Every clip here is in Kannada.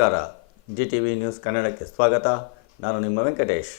ನಮಸ್ಕಾರ. GTV ನ್ಯೂಸ್ ಕನ್ನಡಕ್ಕೆ ಸ್ವಾಗತ. ನಾನು ನಿಮ್ಮ ವೆಂಕಟೇಶ್.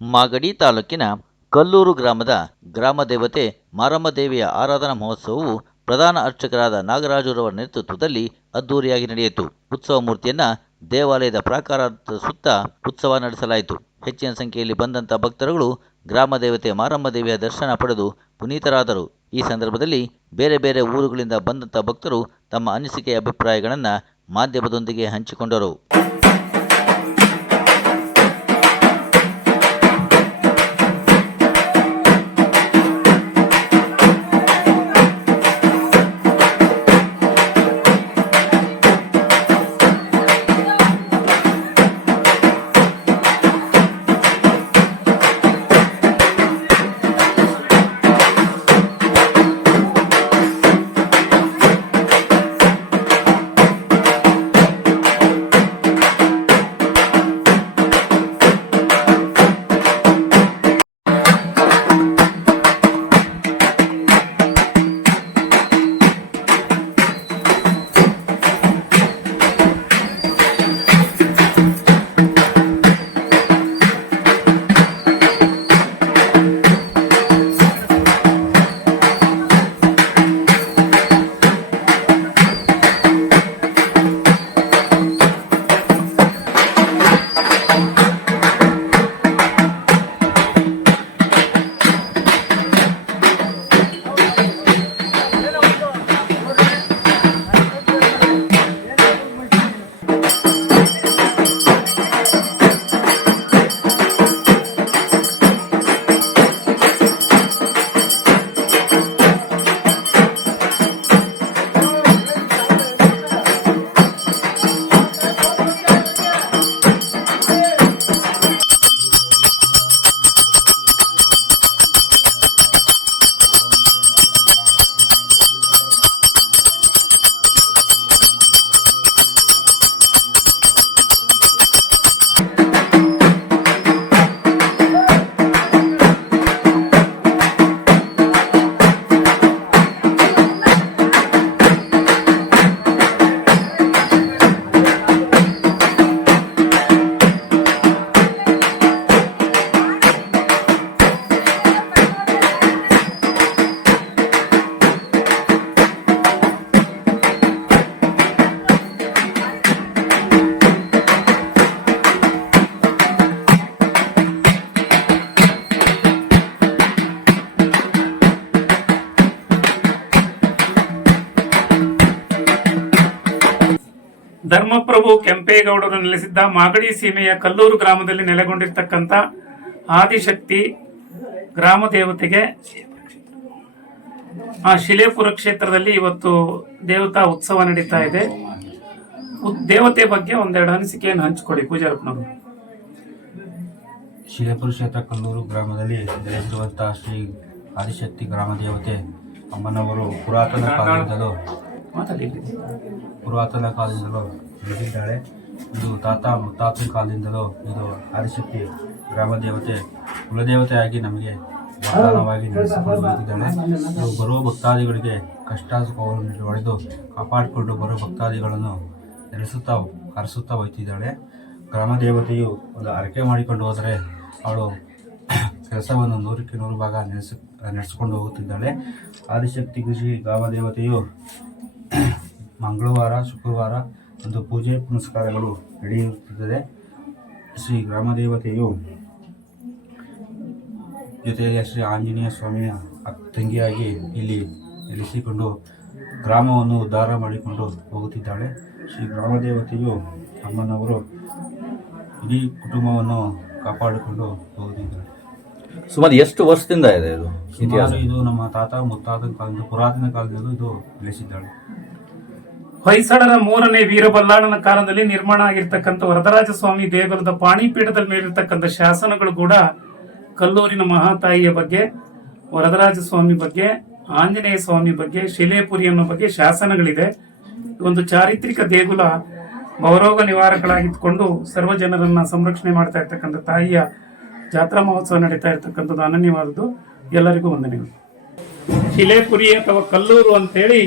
ಮಾಗಡಿ ತಾಲೂಕಿನ ಕಲ್ಲೂರು ಗ್ರಾಮದ ಗ್ರಾಮ ದೇವತೆ ಮಾರಮ್ಮ ದೇವಿಯ ಆರಾಧನಾ ಮಹೋತ್ಸವವು ಪ್ರಧಾನ ಅರ್ಚಕರಾದ ನಾಗರಾಜುರವರ ನೇತೃತ್ವದಲ್ಲಿ ಅದ್ದೂರಿಯಾಗಿ ನಡೆಯಿತು. ಉತ್ಸವ ಮೂರ್ತಿಯನ್ನು ದೇವಾಲಯದ ಪ್ರಾಕಾರದ ಸುತ್ತ ಉತ್ಸವ ನಡೆಸಲಾಯಿತು. ಹೆಚ್ಚಿನ ಸಂಖ್ಯೆಯಲ್ಲಿ ಬಂದಂಥ ಭಕ್ತರುಗಳು ಗ್ರಾಮ ದೇವತೆ ಮಾರಮ್ಮ ದೇವಿಯ ದರ್ಶನ ಪಡೆದು ಪುನೀತರಾದರು. ಈ ಸಂದರ್ಭದಲ್ಲಿ ಬೇರೆ ಬೇರೆ ಊರುಗಳಿಂದ ಬಂದಂಥ ಭಕ್ತರು ತಮ್ಮ ಅನಿಸಿಕೆಯ ಅಭಿಪ್ರಾಯಗಳನ್ನು ಮಾಧ್ಯಮದೊಂದಿಗೆ ಹಂಚಿಕೊಂಡರು. ಧರ್ಮಪ್ರಭು ಕೆಂಪೇಗೌಡರು ನೆಲೆಸಿದ್ದ ಮಾಗಡಿ ಸೀಮೆಯ ಕಲ್ಲೂರು ಗ್ರಾಮದಲ್ಲಿ ನೆಲೆಗೊಂಡಿರ್ತಕ್ಕಂಥ ಆದಿಶಕ್ತಿ ಗ್ರಾಮ ದೇವತೆಗೆ ಶಿಲೇಪುರ ಕ್ಷೇತ್ರದಲ್ಲಿ ಇವತ್ತು ದೇವತಾ ಉತ್ಸವ ನಡೀತಾ ಇದೆ. ದೇವತೆ ಬಗ್ಗೆ ಒಂದೆರಡು ಅನಿಸಿಕೆಯನ್ನು ಹಂಚಿಕೊಡಿ ಪೂಜಾರಪ್ಪನವರು. ಶಿಲೇಪುರ ಕ್ಷೇತ್ರ ಕಲ್ಲೂರು ಗ್ರಾಮದಲ್ಲಿ ನೆಲೆಸಿರುವಂತಹ ಶ್ರೀ ಆದಿಶಕ್ತಿ ಗ್ರಾಮ ದೇವತೆ ಅಮ್ಮನವರು ಪುರಾತನ ಕಾಲದಿಂದಲೂ ಬೆಳೆದಿದ್ದಾಳೆ. ಇದು ಮುತ್ತಾತನ ಕಾಲದಿಂದಲೂ ಇದು ಆದಿಶಕ್ತಿ ಗ್ರಾಮ ದೇವತೆ ಕುಲದೇವತೆಯಾಗಿ ನಮಗೆ ವರದಾನವಾಗಿ ನಡೆಸಿಕೊಂಡು ಬಂದಿದ್ದಾಳೆ. ಇದು ಬರುವ ಭಕ್ತಾದಿಗಳಿಗೆ ಕಷ್ಟ ಸುಖವನ್ನು ಹೊಡೆದು ಕಾಪಾಡಿಕೊಂಡು ಬರುವ ಭಕ್ತಾದಿಗಳನ್ನು ಹರಿಸುತ್ತಾ ಹೋಗ್ತಿದ್ದಾಳೆ. ಗ್ರಾಮ ದೇವತೆಯು ಒಂದು ಹರಕೆ ಮಾಡಿಕೊಂಡು ಹೋದರೆ ಅವಳು ಕೆಲಸವನ್ನು 100ಕ್ಕೆ 100 ಭಾಗ ನಡೆಸಿಕೊಂಡು ಹೋಗುತ್ತಿದ್ದಾಳೆ. ಆದಿಶಕ್ತಿ ಶ್ರೀ ಗ್ರಾಮ ದೇವತೆಯು ಮಂಗಳವಾರ ಶುಕ್ರವಾರ ಒಂದು ಪೂಜೆ ಪುನಸ್ಕಾರಗಳು ನಡೆಯುತ್ತದೆ. ಶ್ರೀ ಗ್ರಾಮ ದೇವತೆಯು ಜೊತೆಯಲ್ಲಿ ಶ್ರೀ ಆಂಜನೇಯ ಸ್ವಾಮಿಯ ತಂಗಿಯಾಗಿ ಇಲ್ಲಿ ನೆಲೆಸಿಕೊಂಡು ಗ್ರಾಮವನ್ನು ಉದ್ಧಾರ ಮಾಡಿಕೊಂಡು ಹೋಗುತ್ತಿದ್ದಾಳೆ. ಶ್ರೀ ಗ್ರಾಮ ದೇವತೆಯು ಅಮ್ಮನವರು ಇಡೀ ಕುಟುಂಬವನ್ನು ಕಾಪಾಡಿಕೊಂಡು ಹೋಗುತ್ತಿದ್ದಾಳೆ. ಸುಮಾರು ಎಷ್ಟು ವರ್ಷದಿಂದ ಇದೆ ಇದು? ಇದು ನಮ್ಮ ತಾತ ಮುತ್ತಾತನ ಕಾಲದಿಂದ ಪುರಾತನ ಕಾಲದಲ್ಲೂ ಇದು ನೆಲೆಸಿದ್ದಾಳೆ. ಹೊಯ್ಸಳರ 3ನೇ ವೀರಬಲ್ಲಾಳನ ಕಾಲದಲ್ಲಿ ನಿರ್ಮಾಣ ಆಗಿರ್ತಕ್ಕಂಥ ವರದರಾಜ ಸ್ವಾಮಿ ದೇಗುಲದ ಪಾಣಿಪೀಠದ ಮೇಲಿರ್ತಕ್ಕಂಥ ಶಾಸನಗಳು ಕೂಡ ಕಲ್ಲೂರಿನ ಮಹಾತಾಯಿಯ ಬಗ್ಗೆ, ವರದರಾಜ ಸ್ವಾಮಿ ಬಗ್ಗೆ, ಆಂಜನೇಯ ಸ್ವಾಮಿ ಬಗ್ಗೆ, ಶಿಲೇಪುರಿ ಅನ್ನೋ ಬಗ್ಗೆ ಶಾಸನಗಳಿದೆ. ಒಂದು ಚಾರಿತ್ರಿಕ ದೇಗುಲ ಭವರೋಗ ನಿವಾರಕಳಾಗಿದ್ದುಕೊಂಡು ಸರ್ವ ಜನರನ್ನ ಸಂರಕ್ಷಣೆ ಮಾಡ್ತಾ ಇರ್ತಕ್ಕಂಥ ತಾಯಿಯ ಜಾತ್ರಾ ಮಹೋತ್ಸವ ನಡೀತಾ ಇರ್ತಕ್ಕಂಥದ್ದು ಅನನ್ಯವಾದದ್ದು. ಎಲ್ಲರಿಗೂ ವಂದನೆಗಳು. ಶಿಲೇಪುರಿ ಅಥವಾ ಕಲ್ಲೂರು ಅಂತೇಳಿ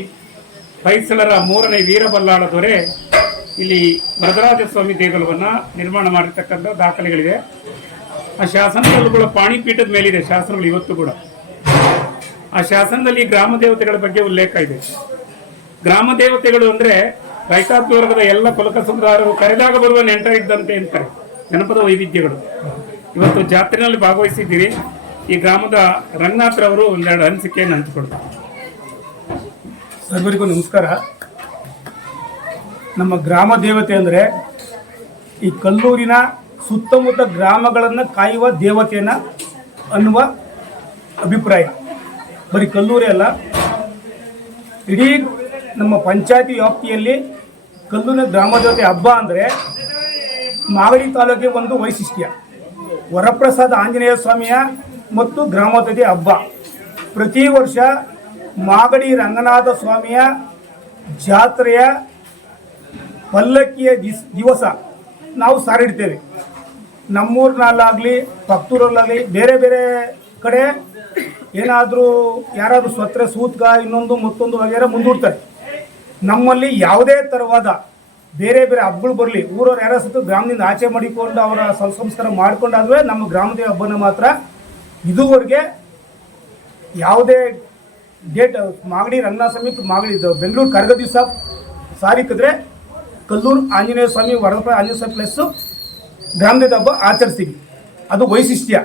ಹೊಯ್ಸಳರ 3ನೇ ವೀರಬಲ್ಲಾಳ ದೊರೆ ಇಲ್ಲಿ ವರದರಾಜ ಸ್ವಾಮಿ ದೇಗುಲವನ್ನು ನಿರ್ಮಾಣ ಮಾಡಿರ್ತಕ್ಕಂಥ ದಾಖಲೆಗಳಿದೆ. ಆ ಶಾಸನಗಳು ಪಾಣಿಪೀಠದ ಮೇಲಿದೆ ಶಾಸನಗಳು ಇವತ್ತು ಕೂಡ. ಆ ಶಾಸನದಲ್ಲಿ ಗ್ರಾಮ ದೇವತೆಗಳ ಬಗ್ಗೆ ಉಲ್ಲೇಖ ಇದೆ. ಗ್ರಾಮ ದೇವತೆಗಳು ಅಂದ್ರೆ ರೈತಾಪಿ ವರ್ಗದ ಎಲ್ಲ ಕುಲಕ ಸಮುದಾಯರು ಕರೆದಾಗ ಬರುವ ನೆಂಟರಿದ್ದಂತೆ ಅಂತಾರೆ. ಜನಪದ ವೈವಿಧ್ಯಗಳು ಇವತ್ತು ಜಾತ್ರೆಯಲ್ಲಿ ಭಾಗವಹಿಸಿದ್ದೀರಿ. ಈ ಗ್ರಾಮದ ರಂಗನಾಥ್ರವರು ಒಂದೆರಡು ಅನಿಸಿಕೆಯನ್ನು ಹಂಚಿಕೊಡ್ತಾರೆ. ಸರ್ವರಿಗೂ ನಮಸ್ಕಾರ. ನಮ್ಮ ಗ್ರಾಮ ದೇವತೆ ಅಂದರೆ ಈ ಕಲ್ಲೂರಿನ ಸುತ್ತಮುತ್ತ ಗ್ರಾಮಗಳನ್ನು ಕಾಯುವ ದೇವತೆಯನ್ನು ಅನ್ನುವ ಅಭಿಪ್ರಾಯ. ಬರೀ ಕಲ್ಲೂರಿ ಅಲ್ಲ, ಇಡೀ ನಮ್ಮ ಪಂಚಾಯತಿ ವ್ಯಾಪ್ತಿಯಲ್ಲಿ ಕಲ್ಲೂರಿನ ಗ್ರಾಮ ದೇವತೆ ಹಬ್ಬ ಅಂದರೆ ಮಾಗಡಿ ತಾಲೂಕಿಗೆ ಒಂದು ವೈಶಿಷ್ಟ್ಯ. ವರಪ್ರಸಾದ ಆಂಜನೇಯ ಸ್ವಾಮಿಯ ಮತ್ತು ಗ್ರಾಮ ದೇವತೆ ಹಬ್ಬ ಪ್ರತಿ ವರ್ಷ ಮಾಗಡಿ ರಂಗನಾಥ ಸ್ವಾಮಿಯ ಜಾತ್ರೆಯ ಪಲ್ಲಕ್ಕಿಯ ದಿವಸ ನಾವು ಸಾರಿಡ್ತೇವೆ. ನಮ್ಮೂರಿನಲ್ಲಾಗಲಿ ಪಕ್ಕೂರಲ್ಲಾಗಲಿ ಬೇರೆ ಬೇರೆ ಕಡೆ ಏನಾದರೂ ಯಾರಾದರೂ ಸ್ವತ್ರ ಸೂತ್ಕ ಇನ್ನೊಂದು ಮತ್ತೊಂದು ವಗೇರೆ ಮುಂದೂಡ್ತಾರೆ. ನಮ್ಮಲ್ಲಿ ಯಾವುದೇ ಥರವಾದ ಬೇರೆ ಬೇರೆ ಹಬ್ಬಗಳು ಬರಲಿ, ಊರವ್ರು ಯಾರೋ ಸತ್ತು ಗ್ರಾಮದಿಂದ ಆಚೆ ಮಾಡಿಕೊಂಡು ಅವರ ಸಂಸ್ಕಾರ ಮಾಡಿಕೊಂಡಾದ್ರೂ ನಮ್ಮ ಗ್ರಾಮದ ಹಬ್ಬನ ಮಾತ್ರ ಇದುವರೆಗೆ ಯಾವುದೇ ಡೇಟ್ ಮಾಗಡಿ ರಂಗನಾಥ ಸ್ವಾಮಿ ಮಾಗಡಿ ಬೆಂಗಳೂರು ಕರಗ ದಿವಸ ಸಾರಿಕಿದ್ರೆ ಕಲ್ಲೂರು ಆಂಜನೇಯ ಸ್ವಾಮಿ ವರಪ್ರಸಾದ ಆಂಜನೇಯ ಸ್ವಾಮಿ ಪ್ಲಸ್ಸು ಗ್ರಾಮದ ಹಬ್ಬ ಆಚರಿಸ್ತೀವಿ. ಅದು ವೈಶಿಷ್ಟ್ಯ.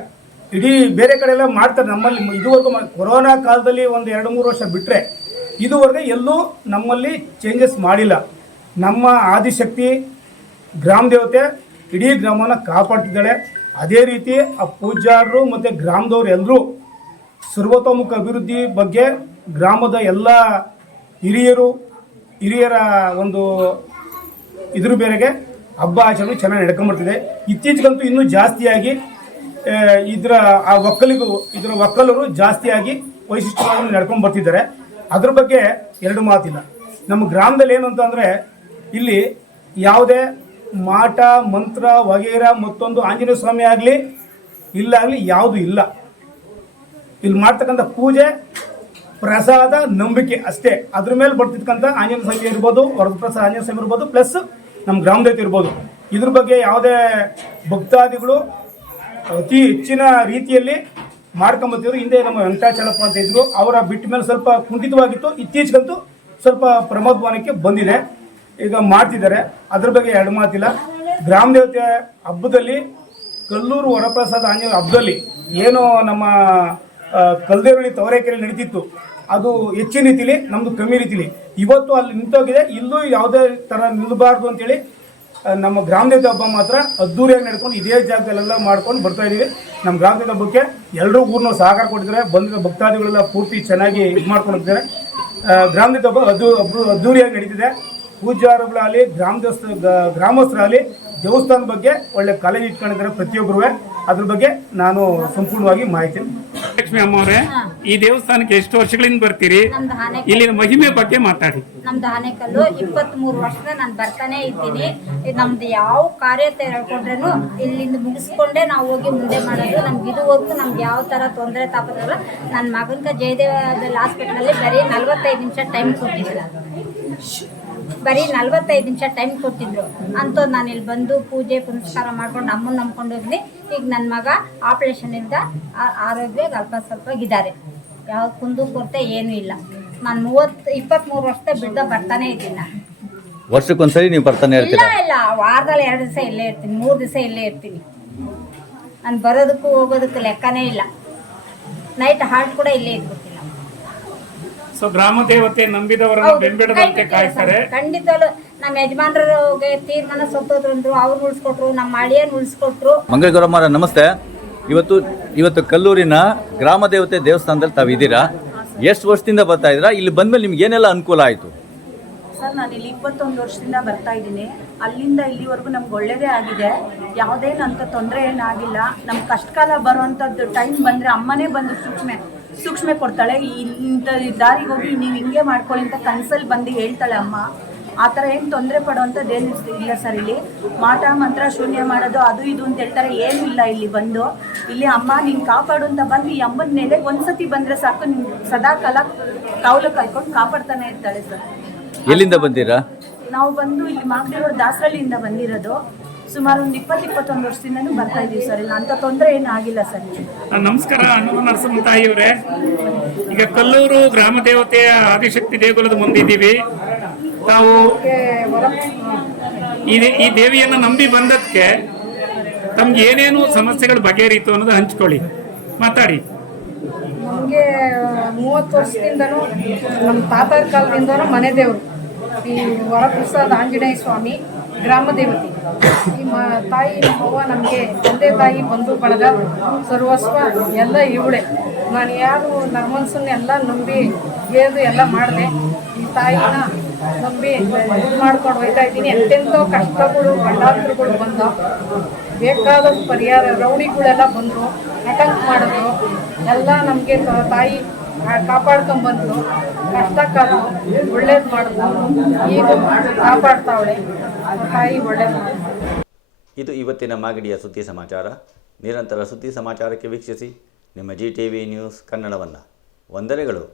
ಇಡೀ ಬೇರೆ ಕಡೆ ಎಲ್ಲ ಮಾಡ್ತಾರೆ. ನಮ್ಮಲ್ಲಿ ಇದುವರೆಗೂ ಕೊರೋನಾ ಕಾಲದಲ್ಲಿ ಒಂದು 2-3 ವರ್ಷ ಬಿಟ್ಟರೆ ಇದುವರೆಗೆ ಎಲ್ಲೂ ನಮ್ಮಲ್ಲಿ ಚೇಂಜಸ್ ಮಾಡಿಲ್ಲ. ನಮ್ಮ ಆದಿಶಕ್ತಿ ಗ್ರಾಮ ದೇವತೆ ಇಡೀ ಗ್ರಾಮವನ್ನು ಕಾಪಾಡ್ತಿದ್ದಾಳೆ. ಅದೇ ರೀತಿ ಆ ಪೂಜಾರರು ಮತ್ತು ಗ್ರಾಮದವ್ರು ಎಲ್ಲರೂ ಸರ್ವತೋಮುಖ ಅಭಿವೃದ್ಧಿ ಬಗ್ಗೆ ಗ್ರಾಮದ ಎಲ್ಲ ಹಿರಿಯರ ಒಂದು ಇದ್ರ ಮೇರೆಗೆ ಹಬ್ಬ ಆಚರಣೆ ಚೆನ್ನಾಗಿ ನಡ್ಕೊಂಡ್ಬರ್ತಿದೆ. ಇತ್ತೀಚೆಗಂತೂ ಇನ್ನೂ ಜಾಸ್ತಿಯಾಗಿ ಇದರ ಒಕ್ಕಲರು ಜಾಸ್ತಿಯಾಗಿ ವೈಶಿಷ್ಟ್ಯವಾಗಿ ನಡ್ಕೊಂಡು ಬರ್ತಿದ್ದಾರೆ. ಅದ್ರ ಬಗ್ಗೆ ಎರಡು ಮಾತಿಲ್ಲ. ನಮ್ಮ ಗ್ರಾಮದಲ್ಲಿ ಏನು ಅಂತಂದರೆ ಇಲ್ಲಿ ಯಾವುದೇ ಮಾಟ ಮಂತ್ರ ವಗೇರ ಮತ್ತೊಂದು ಆಂಜನೇಯ ಸ್ವಾಮಿ ಆಗಲಿ ಇಲ್ಲಾಗಲಿ ಯಾವುದೂ ಇಲ್ಲ. ಇಲ್ಲಿ ಮಾಡ್ತಕ್ಕಂಥ ಪೂಜೆ ಪ್ರಸಾದ ನಂಬಿಕೆ ಅಷ್ಟೇ. ಅದ್ರ ಮೇಲೆ ಬರ್ತಿರ್ತಕ್ಕಂಥ ಆಂಜನೇಯ ಸ್ವಾಮಿ ಇರ್ಬೋದು, ವರಪ್ರಸಾದ ಆಂಜನೇಯ ಸ್ವಾಮಿ ಇರ್ಬೋದು, ಪ್ಲಸ್ ನಮ್ಮ ಗ್ರಾಮ ದೇವತೆ ಇರ್ಬೋದು. ಇದ್ರ ಬಗ್ಗೆ ಯಾವುದೇ ಭಕ್ತಾದಿಗಳು ಅತಿ ಹೆಚ್ಚಿನ ರೀತಿಯಲ್ಲಿ ಮಾಡ್ಕೊಂಬತ್ತಿದ್ರು. ಹಿಂದೆ ನಮ್ಮ ವೆಂಕಟಾಚಲಪ್ಪ ಅಂತ ಇದ್ರು, ಅವರ ಬಿಟ್ಟ ಮೇಲೆ ಸ್ವಲ್ಪ ಕುಂಠಿತವಾಗಿತ್ತು. ಇತ್ತೀಚೆಗಂತೂ ಸ್ವಲ್ಪ ಪ್ರಮೋದ್ಮಾನಕ್ಕೆ ಬಂದಿದೆ, ಈಗ ಮಾಡ್ತಿದ್ದಾರೆ. ಅದ್ರ ಬಗ್ಗೆ ಎರಡು ಮಾತಿಲ್ಲ. ಗ್ರಾಮ ದೇವತೆ ಹಬ್ಬದಲ್ಲಿ ಕಲ್ಲೂರು ವರಪ್ರಸಾದ ಆಂಜನೇಯ ಹಬ್ಬದಲ್ಲಿ ಏನು ನಮ್ಮ ಕಲ್ದೇವಳ್ಳಿ ತವರೇಕೆರೆಯಲ್ಲಿ ನಡೀತಿತ್ತು ಅದು ಹೆಚ್ಚಿನ ರೀತಿಲಿ, ನಮ್ಮದು ಕಮ್ಮಿ ರೀತಿಲಿ. ಇವತ್ತು ಅಲ್ಲಿ ನಿಂತೋಗಿದೆ. ಇಲ್ಲೂ ಯಾವುದೇ ಥರ ನಿಲ್ಲಬಾರ್ದು ಅಂತೇಳಿ ನಮ್ಮ ಗ್ರಾಮ ದೇವತೆ ಹಬ್ಬ ಮಾತ್ರ ಅದ್ದೂರಿಯಾಗಿ ನಡ್ಕೊಂಡು ಇದೇ ಜಾಗದಲ್ಲೆಲ್ಲ ಮಾಡ್ಕೊಂಡು ಬರ್ತಾ ಇದ್ದೀವಿ. ನಮ್ಮ ಗ್ರಾಮ ದೇವತೆ ಹಬ್ಬಕ್ಕೆ ಎಲ್ಲರೂ ಊರಿನ ಸಹಕಾರ ಕೊಟ್ಟಿದ್ದಾರೆ. ಬಂದಿರೋ ಭಕ್ತಾದಿಗಳೆಲ್ಲ ಪೂರ್ತಿ ಚೆನ್ನಾಗಿ ಇದು ಮಾಡ್ಕೊಂಡಿದ್ದಾರೆ. ಗ್ರಾಮ ದೇವತೆ ಹಬ್ಬ ಅದ್ದೂರಿಯಾಗಿ ನಡೀತಿದೆ. ಪೂಜಾರುಗಳಾಗಲಿ ಗ್ರಾಮಸ್ಥರಾಗಲಿ ದೇವಸ್ಥಾನದ ಬಗ್ಗೆ ಒಳ್ಳೆ ಕಾಲೇಜ್ ಇಟ್ಕೊಂಡಿದ್ದಾರೆ ಪ್ರತಿಯೊಬ್ಬರು. ಅದ್ರ ಬಗ್ಗೆ ನಾನು ಸಂಪೂರ್ಣವಾಗಿ ಮಾಹಿತಿ. ಲಕ್ಷ್ಮಿ ಅಮ್ಮ ಅವರೇ, ಈ ದೇವಸ್ಥಾನಕ್ಕೆ ಎಷ್ಟು ವರ್ಷಗಳಿಂದ ಬರ್ತೀರಿ? ಇಲ್ಲಿನ ಮಹಿಮೆ ಬಗ್ಗೆ ಮಾತಾಡಿ. ನಮ್ದು ಆನೆಕಲ್ಲು 23 ವರ್ಷದ ನಾನು ಬರ್ತಾನೆ ಇದ್ದೀನಿ. ನಮ್ದು ಯಾವ ಕಾರ್ಯ ಹೇಳ್ಕೊಂಡ್ರೇನು ಇಲ್ಲಿಂದ ಮುಗಿಸ್ಕೊಂಡೇ ನಾವು ಹೋಗಿ ಮುಂದೆ ಮಾಡೋದು. ನಮ್ಗೆ ಇದುವರೆಗೂ ನಮ್ಗೆ ಯಾವ ಥರ ತೊಂದರೆ ತಾಪತ್ರಲ್ಲ. ನನ್ನ ಮಗನ್ಗೆ ಜಯದೇವ ಹಾಸ್ಪಿಟ್ಲಲ್ಲಿ ಬರೀ 45 ನಿಮಿಷ ಟೈಮ್ ಕೊಟ್ಟಿದ್ರು. ಅಂತೂ ನಾನು ಇಲ್ಲಿ ಬಂದು ಪೂಜೆ ಪುನಸ್ಕಾರ ಮಾಡ್ಕೊಂಡು ಅಮ್ಮನ ನಂಬ್ಕೊಂಡು ಹೋಗ್ನಿ. ಈಗ ನನ್ನ ಮಗ ಆಪ್ರೇಷನಿಂದ ಆರೋಗ್ಯ ಅಲ್ಪ ಸ್ವಲ್ಪ ಇದ್ದಾರೆ. ಯಾವ ಕುಂದು ಕೊರತೆ ಏನೂ ಇಲ್ಲ. ನಾನು 23 ವರ್ಷದ ಬಿಡ್ದ ಬರ್ತಾನೆ ಇದ್ದೀನಿ. ನಾನು ವರ್ಷಕ್ಕೊಂದ್ಸರಿ ನೀವು ಬರ್ತಾನೆ ಇರ್ತೀರಾ? ಇಲ್ಲ, ವಾರದಲ್ಲಿ 2 ದಿವಸ ಇಲ್ಲೇ ಇರ್ತೀನಿ, 3 ದಿವಸ ಇಲ್ಲೇ ಇರ್ತೀನಿ. ನಾನು ಬರೋದಕ್ಕೂ ಹೋಗೋದಕ್ಕೂ ಲೆಕ್ಕನೇ ಇಲ್ಲ. ನೈಟ್ ಹಾಲ್ಟ್ ಕೂಡ ಇಲ್ಲೇ ಇದ್ಬಿಡ್ತೀನಿ. ಸೊ ಗ್ರಾಮ ದೇವತೆ ನಂಬಿದವರನ್ನು ಬೆಂಬಿಡದಂತೆ ಕಾಯ್ತಾರೆ. ಖಂಡಿತವಲ್ಲ. ನಮ್ಮ ಯಜಮಾನ್ರಿಗೆ ತೀರ್ಮಾನ ಸತ್ತೋದ್ರು, ಅವ್ರು ಉಳಿಸ್ಕೊಟ್ರು, ನಮ್ಮ ಅಳಿಯನ್ ಉಳಿಸ್ಕೊಟ್ರು. ಮಂಗಳಗೌರಮ್ಮ ನಮಸ್ತೆ. ಇವತ್ತು ಕಲ್ಲೂರಿನ ಗ್ರಾಮ ದೇವತೆ ದೇವಸ್ಥಾನದಲ್ಲಿ ತಾವಿದ್ದೀರಾ. ಎಷ್ಟು ವರ್ಷದಿಂದ ಬರ್ತಾ ಇದ್ದೀರಾ? ಇಲ್ಲಿ ಬಂದ್ಮೇಲೆ ನಿಮ್ಗೆ ಏನೆಲ್ಲ ಅನುಕೂಲ ಆಯಿತು? ಸರ್, ನಾನು ಇಲ್ಲಿ 21 ವರ್ಷದಿಂದ ಬರ್ತಾ ಇದ್ದೀನಿ. ಅಲ್ಲಿಂದ ಇಲ್ಲಿವರೆಗೂ ನಮ್ಗೆ ಒಳ್ಳೇದೇ ಆಗಿದೆ. ಯಾವುದೇನಂತ ತೊಂದರೆ ಏನಾಗಿಲ್ಲ. ನಮ್ಮ ಕಷ್ಟಕಾಲ ಬರುವಂಥದ್ದು ಟೈಮ್ ಬಂದರೆ ಅಮ್ಮನೇ ಬಂದು ಸೂಕ್ಷ್ಮೆ ಕೊಡ್ತಾಳೆ. ಇಂಥ ದಾರಿಗೆ ಹೋಗಿ ನೀವು ಹಿಂಗೆ ಮಾಡ್ಕೊಳ್ಳಿ ಅಂತ ಕನಸಲ್ಲಿ ಬಂದು ಹೇಳ್ತಾಳೆ ಅಮ್ಮ. ಆ ಥರ ಏನು ತೊಂದರೆ ಪಡುವಂಥದ್ದೇನು ಇಲ್ಲ ಸರ್. ಇಲ್ಲಿ ಮಾಟ ಮಂತ್ರ ಶೂನ್ಯ ಮಾಡೋದು ಅದು ಇದು ಅಂತ ಹೇಳ್ತಾರೆ, ಏನೂ ಇಲ್ಲ. ಇಲ್ಲಿ ಬಂದು ಇಲ್ಲಿ ಅಮ್ಮ ನೀನು ಕಾಪಾಡು ಅಂತ ಬಂದು ಈ ಅಮ್ಮನ ನೆಲೆಗೆ ಒಂದ್ಸತಿ ಬಂದರೆ ಸಾಕು, ನಿಮ್ಗೆ ಸದಾ ಕಾಲ ಕಾವಲು ಕಾಯ್ಕೊಂಡು ಕಾಪಾಡ್ತಾನೆ ಇರ್ತಾಳೆ ಸರ್. ಎಲ್ಲಿಂದ ಬಂದಿರಾ? ನಾವು ಬಂದು ಇಲ್ಲಿ ಮಾಗಡಿ ರೋಡ್ ದಾಸರಳ್ಳಿಯಿಂದ ಬಂದಿರೋದು. ಸುಮಾರು ಒಂದು 20-21 ವರ್ಷದಿಂದನೂ ಬರ್ತಾ ಇದೀವಿ ಸರ್. ಇಲ್ಲ ಅಂತ ತೊಂದರೆ ಏನೂ ಆಗಿಲ್ಲ ಸರ್. ನಮಸ್ಕಾರ ಅನುವ ನರಸಿಂಹ ತಾಯಿಯವರೇ. ಈಗ ಕಲ್ಲೂರು ಗ್ರಾಮ ದೇವತೆಯ ಆದಿಶಕ್ತಿ ದೇಗುಲದ ಮುಂದಿದ್ದೀವಿ. ತಾವು ಈ ದೇವಿಯನ್ನು ನಂಬಿ ಬಂದಕ್ಕೆ ತಮ್ಗೆ ಏನೇನು ಸಮಸ್ಯೆಗಳು ಬಗೆಹರಿತು ಅನ್ನೋದು ಹಂಚ್ಕೊಳ್ಳಿ, ಮಾತಾಡಿ. ನಮಗೆ 30 ವರ್ಷದಿಂದನೂ ನಮ್ಮ ತಾತರ ಕಾಲದಿಂದನೂ ಮನೆ ದೇವರು ಈ ವರಪ್ರಸಾದ ಆಂಜನೇಯ ಸ್ವಾಮಿ ಗ್ರಾಮ ದೇವತೆ. ಈ ತಾಯಿ ನಮ್ಮವ್ವ ನಮಗೆ ತಂದೆ ತಾಯಿ ಬಂಧು ಬಳಗ ಸರ್ವಸ್ವ ಎಲ್ಲ ಇವಳೆ. ನಾನು ಯಾರು ನನ್ನ ಮನಸ್ಸನ್ನೆಲ್ಲ ನಂಬಿ ಏದು ಎಲ್ಲ ಮಾಡಿದೆ. ಈ ತಾಯಿನ ನಂಬಿ ಇದು ಮಾಡ್ಕೊಂಡು ಹೋಗ್ತಾ ಇದ್ದೀನಿ. ಎಂತೆಂಥೋ ಕಷ್ಟಗಳು ಗಂಡಾಂತರಗಳು ಬಂದ, ಬೇಕಾದಷ್ಟು ಪರಿಹಾರ. ರೌಡಿಗಳೆಲ್ಲ ಬಂದರು, ಆತಂಕ ಮಾಡಿದ್ರು, ಎಲ್ಲ ನಮಗೆ ತಾಯಿ ಕಾಪಾಡ್ಕೊಂಬಂದ್ರು. ಕಷ್ಟ ಕಾಲ ಒಳ್ಳೇದು ಮಾಡಿದ್ರು. ಈಗ ಕಾಪಾಡ್ತಾವಳೆ ತಾಯಿ, ಒಳ್ಳೇದು ಮಾಡಿದ್ರು. ಇದು ಇವತ್ತಿನ ಮಾಗಡಿಯ ಸುದ್ದಿ ಸಮಾಚಾರ. ನಿರಂತರ ಸುದ್ದಿ ಸಮಾಚಾರಕ್ಕೆ ವೀಕ್ಷಿಸಿ ನಿಮ್ಮ GTV ನ್ಯೂಸ್ ಕನ್ನಡವನ್ನು. ವಂದನೆಗಳು.